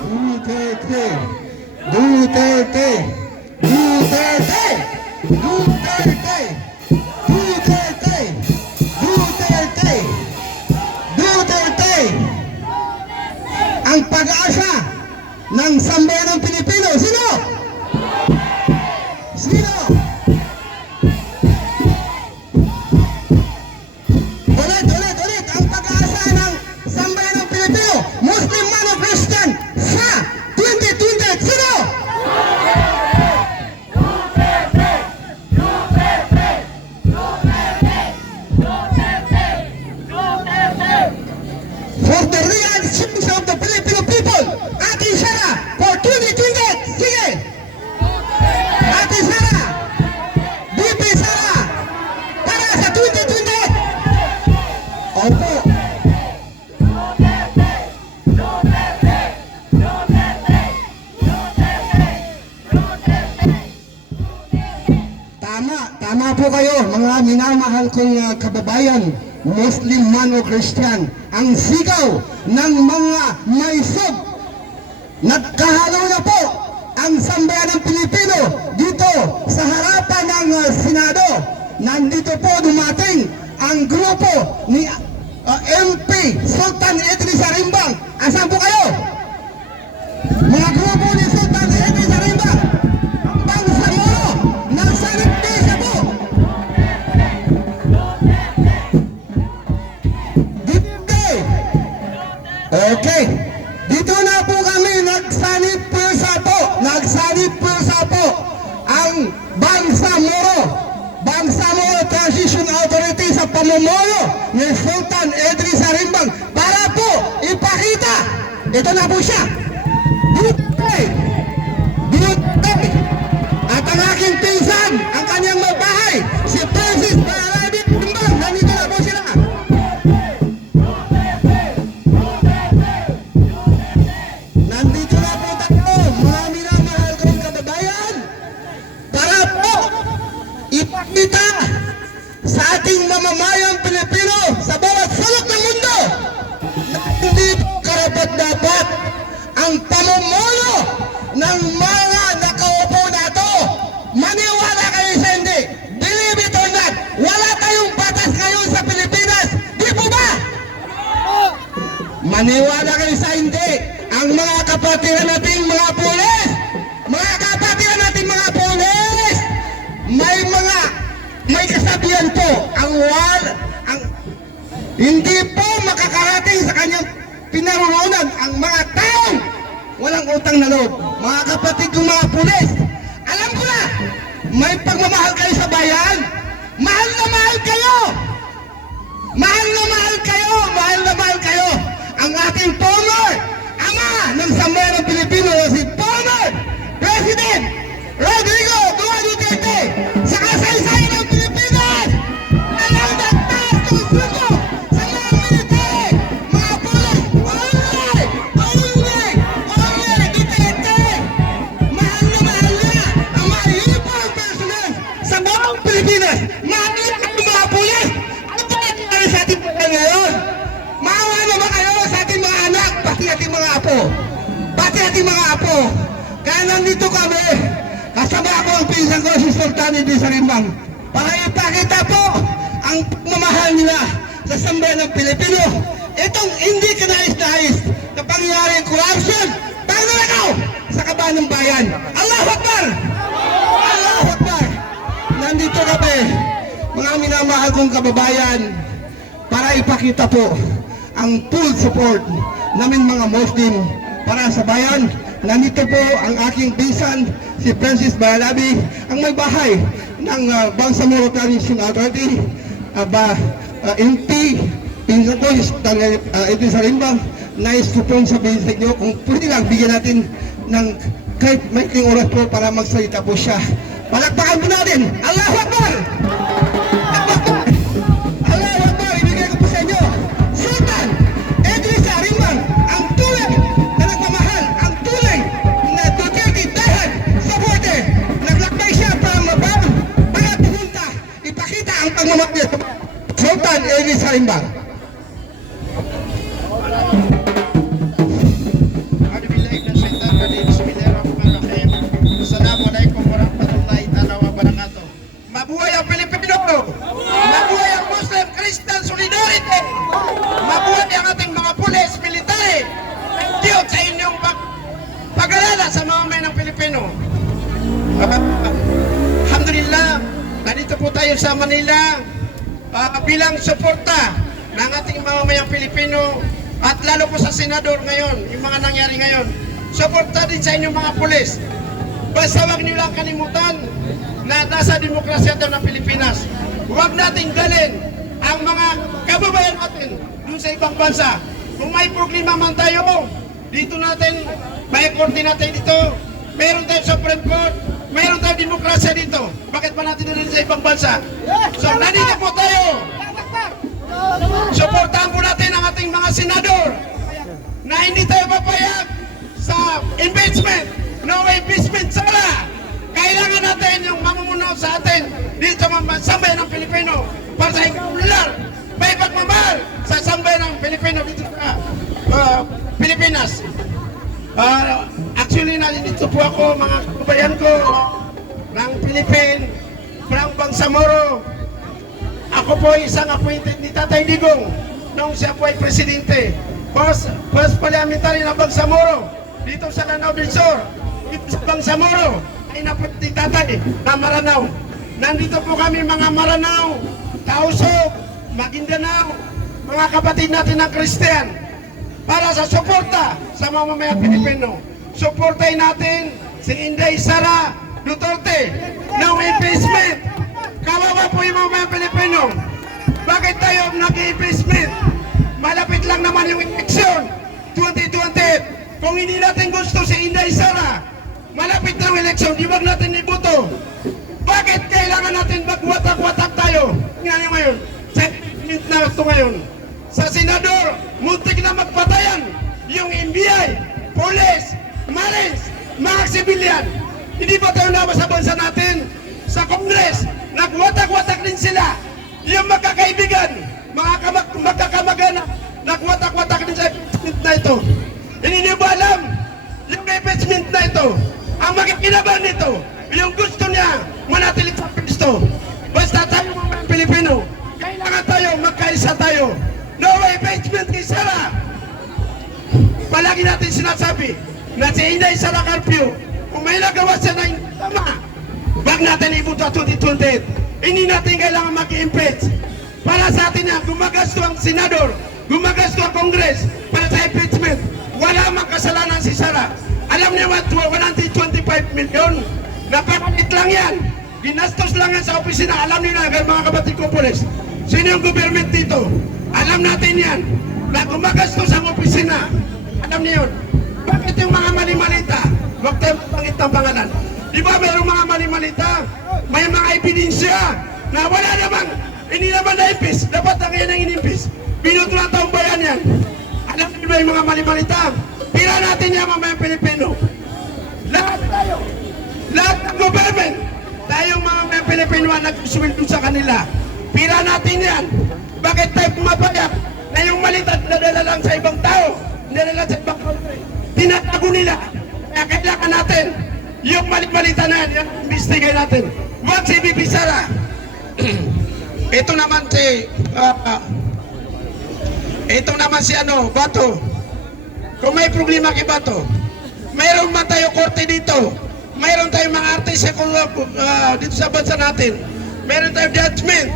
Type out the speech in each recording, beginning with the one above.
Duterte, Duterte, Duterte, Duterte, Duterte, Duterte, Duterte. Ang pag-asa ng sambayanang Pilipino. Sino? Sino? Ulit. Ang pag-asa ng sambayanang Pilipino, Muslim man o Christian, sa 2020. Sino? For the real citizens of the Filipino people, Ate Sara, for 2020. Sige! Ate Sara! BP Sara! Para sa 2020! Opo! Tama po kayo, mga minamahal kong kababayan, Muslim man o Christian. Ang sigaw ng mga maisog, nagkahalo na po ang sambayanang Pilipino dito sa harapan ng Senado. Nandito po dumating ang grupo ni MP Sultan Idris Arimbang. Asan po kayo? Mga grupo ni Sultan Idris Arimbang, Bangsamoro, Nasarit Mesa po. Okay, dito na po kami nagsanib pulsa po ang Bangsamoro Transition Authority sa pamumuno ni Sultan Idris Arimbang para po ipakita, ito na po siya, Duterte, at ang aking pinsan, ang kanyang mabahay, si Francis Baralabi Arimbang. Nandito na po sila. Nandito na po tayo, mga minamahal kong kababayan, para po ipakita sa ating mamamayang Pilipino sa bawat sulok ng mundo na hindi po karapat-dapat ang pamumuno ng mga nakaupo na ito. Maniwala kayo sa hindi, believe it or not, wala tayong batas ngayon sa Pilipinas. Di po ba? Maniwala kayo sa hindi, ang mga kapatiran nating mga pulis, may kasabihan po, hindi po makakarating sa kanyang pinaroonan ang mga taong walang utang na loob. Mga kapatid kong mga pulis, alam ko na, may pagmamahal kayo sa bayan. Mahal na mahal kayo. Mahal na mahal kayo. Mahal na mahal kayo. Ang ating former ama ng sambayanang Pilipino, si former President Rodrigo Duterte, sa kasaysayan ng Pilipinas. Alam na taas ng suko sa mga military, mga pulis, only Duterte. Mahal na ang mga uniform personnel sa buong Pilipinas. Mahal na ang mga pulis. Ano ba nangyari sa ating bayan ngayon? Maawa naman kayo sa ating mga anak, pati ating mga apo. Kaya nandito kami, kasama ako ang pinsan ko, si Sultan Idris Arimbang, para ipakita po ang pagmamahal nila sa sambayan ng Pilipino. Itong hindi kanais-nais na pangyayaring corruption, pananakaw sa kaban ng bayan. Allahu Akbar! Allahu Akbar! Nandito kami, mga minamahal kong kababayan, para ipakita po ang full support namin mga Muslim para sa bayan. Nandito po ang aking pinsan, si Francis Baralabi, ang may bahay ng Bangsamoro Transition Authority, MP, pinsan ko, Idris Arimbang. Nais ko pong sabihin sa inyo, kung pwede lang bigyan natin ng kahit maikling oras po para magsalita po siya. Palakpakan po natin! Allahu Akbar! Allahu Akbar! Ibigay ko po sa inyo, Sultan Idris Arimbang, ang tunay na nagmamahal, ang tunay na Duterte dahil supporter. Naglakbay siya para pumunta, ipakita ang pagmamahal. Sultan Idris Arimbang. Pilipino. Alhamdulillah, nandito po tayo sa Manila bilang suporta ng ating mamamayang Pilipino at lalo po sa senador ngayon, yung mga nangyari ngayon. Suporta din sa inyong mga pulis. Basta wag niyo lang kalimutan na nasa demokrasya daw ng Pilipinas. Huwag nating dalhin ang mga kababayan natin doon sa ibang bansa. Kung may problema man tayo, dito natin, may korte natin dito, meron tayong Supreme Court, meron tayong demokrasya dito. Bakit pa natin dalhin sa ibang bansa? So, nandito po tayo. Suportahan po natin ang ating mga senador na hindi tayo papayag sa impeachment. No impeachment, Sara! Kailangan natin yung mamumuno sa atin dito sa sambayan ng Pilipino para sa ikaw-lular, may pagmamahal sa sambayan ng Pilipino dito sa Pilipinas. Actually, nandito po ako, mga kabayan ko ng Philippine, from Bangsamoro. Ako po isang appointed ni Tatay Digong nung siya po ay presidente. First parliamentary na Bangsamoro dito sa Lanao del Sur. Dito sa Bangsamoro ay na-appoint ni Tatay na Maranao. Nandito po kami mga Maranao, Tausog, Maguindanao, mga kapatid natin ng Christian para sa suporta sa mamamayang Pilipino. Suportahin natin si Inday Sara Duterte. No impeachment. Kawawa po yung mga Pilipino. Bakit tayo nag-impeachment? Malapit lang naman yung eleksyon 2020. Kung hindi natin gusto si Inday Sara, malapit lang yung eleksyon, di wag natin iboto. Bakit kailangan natin magwatak-watak tayo? Ngayon, sa impeachment na ito ngayon. Sa senador, muntik na magpatayan yung NBI, police, marines, mga civilian. Hindi ba tayo nawa sa bansa natin? Sa Congress, nagwatak-watak din sila. Yung magkakaibigan, mga magkakamag-anak, nagwatak-watak din sa impeachment na ito. Hindi niyo ba alam, yung impeachment na ito, ang makikinaban nito, yung gusto niya manatili sa Kristo. Basta tayo mga Pilipino, kailangan tayo, magkaisa tayo. No impeachment kay Sara. Palagi natin sinasabi na si Inday Sara Carpio, kung may nagawa siya na tama, wag natin ibuto 2020. Hindi natin kailangan mag-impeach. Para sa atin yan, gumagasto ang senador, gumagasto ang Congress para sa impeachment. Wala mang kasalanan si Sara. Alam niyo what, 125 million, napakalit lang yan. Ginastos lang yan sa opisina. Alam niyo na, mga kapatid ko polis, sino yung government dito? Alam natin yan, na gumagastos ang opisina. Alam niyo yun. Bakit yung mga mali-malita? Huwag tayo mapangit ng pangalan. Di ba mayroong mga mali-malita? May mga ebidensya na wala namang, hindi naman na-impis. Dapat ang yan ang inimpis. Binuto ng taong bayan yan. Alam niyo ba yung mga mali-malita? Pira natin yan, mamayang Pilipino. Lahat tayo. Lahat ng government. Tayong mga Pilipino ang nagsusweldo sa kanila. Pira natin yan. Bakit tayo pumapayag na yung malita nadala lang sa ibang tao, nadala sa ibang country? Tinatago nila. Kaya kailangan natin yung malita na yan, yung imbestigay natin. Huwag si Bibi Sara. Ito naman si Bato. Kung may problema kay Bato, mayroon man tayo korte dito. Mayroon tayong mga artist dito sa bansa natin. Mayroon tayong judgment.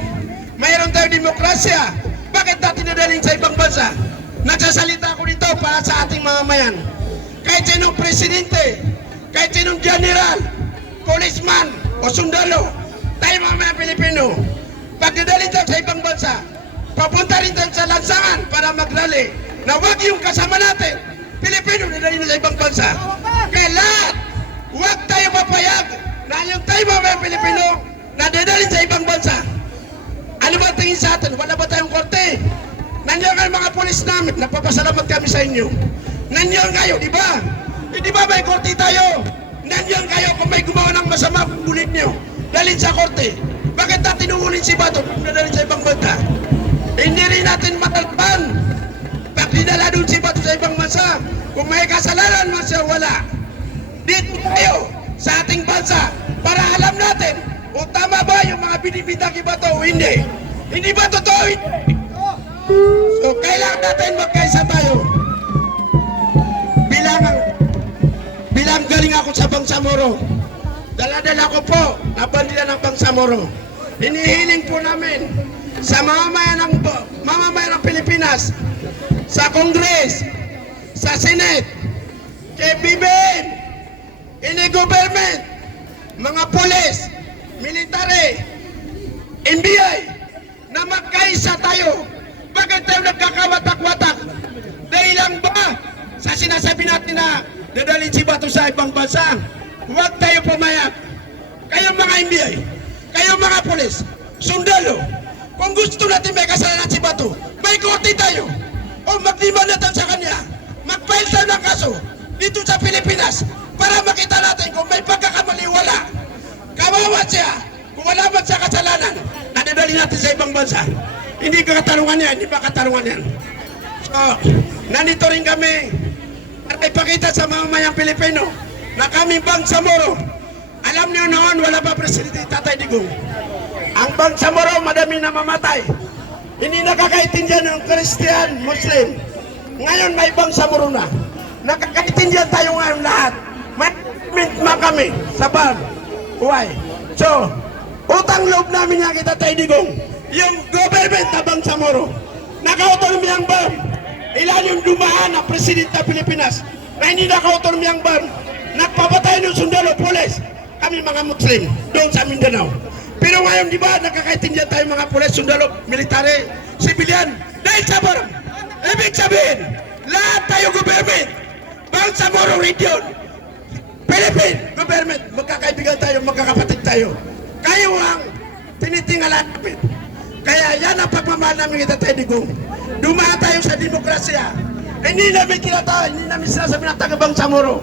Mayroon tayong demokrasya. Bakit natin nadaling sa ibang bansa? Nagsasalita ako dito para sa ating mamamayan. Kahit sinong presidente, kahit sinong general, policeman o sundalo, tayo mga Pilipino, pag nadaling tayo sa ibang bansa, papunta rin tayo sa lansangan para magrally na wag yung kasama natin, Pilipino nadaling na sa ibang bansa. Kaya lahat, huwag tayo papayag na yung tayo mga Pilipino na dadalhin sa ibang bansa. Ano ba tingin sa atin? Wala ba tayong korte? Nandiyan kayo mga polis namin, nagpapasalamat kami sa inyo. Nandiyan kayo, di ba? Di ba may korte tayo? Nandiyan kayo kung may gumawa ng masama, kukunin nyo. Dalhin sa korte. Bakit natin uunin si Bato kung dadalhin sa ibang bansa? Hindi rin natin matalpan. Pag dinala doon si Bato sa ibang bansa, kung may kasalanan man siya, wala. Dito tayo sa ating bansa para alam natin kung tama ba yung mga binibita kay Bato o hindi. Hindi ba totoo? Hindi. So kailangan natin magkaisa tayo. Bilang galing ako sa Bangsamoro. Dala-dala ko po na bandila ng Bangsamoro. Hinihiling po namin sa mamamayan ng Pilipinas, sa Congress, sa Senate, kay BBM, ini government, mga polis, military, NBI, na magkaisa tayo. Bakit tayo nagkakawatak-watak? Dahil lang ba sa sinasabi natin na dadalhin si Bato sa ibang bansa? Huwag tayo pumayag. Kayong mga NBI, kayong mga polis, sundalo, kung gusto natin may kasalanan si Bato, may korte tayo. O magdiman natin sa kanya, mag-file tayo ng kaso dito sa Pilipinas para makita natin kung may pagkakamali, wala. Kawawa siya kung wala man siya kasalanan na dadalhin natin sa ibang bansa. Hindi katarungan yan, hindi pa katarungan yan. So, nandito rin kami para ipakita sa mamamayang Pilipino na kami Bangsamoro. Alam niyo noon, wala pa Presidente Tatay Digong. Ang Bangsamoro, madami na mamatay. Hindi nakakaintindihan ng Christian, Muslim. Ngayon may Bangsamoro na. Nakakaintindihan tayo ngayon lahat. May man kami sa ban. Why? So, utang loob namin nga kita Tatay Digong. Yung government na Bangsamoro, naka-autonomiyang ban. Ilan yung dumaan na Presidente ng Pilipinas na hindi naka-autonomiyang ban. Nagpapatay ng sundalo, pulis. Kami mga Muslim doon sa Mindanao. Pero ngayon, di ba, nakakaintindihan tayo mga pulis, sundalo, military, civilian, dahil sa barang. Ibig sabihin, lahat tayo government, Bangsamoro region, Philippine government, magkakaibigan tayo, magkakapatid tayo. Kayo ang tinitingala namin. Kaya yan ang pagmamahal namin kita Tatay Digong. Dumaan tayo sa demokrasya. Hindi namin kinatawa, hindi namin sinasabi na taga Bangsamoro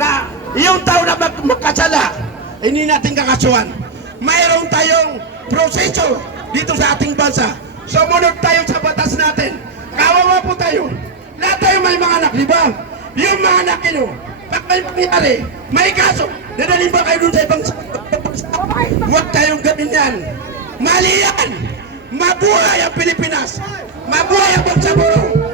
na yung tao na magkasala, hindi natin kakasuhan. Mayroon tayong proseso dito sa ating bansa. Sumunod tayo sa batas natin. Kawawa po tayo. Lahat tayo may mga anak, di ba? Yung mga anak nyo, pag may mangyari, may kaso, dadalhin ba kayo dun sa ibang bansa? Huwag tayong gawin yan. Mali yan! Mabuhay ang Pilipinas! Mabuhay ang Bangsamoro!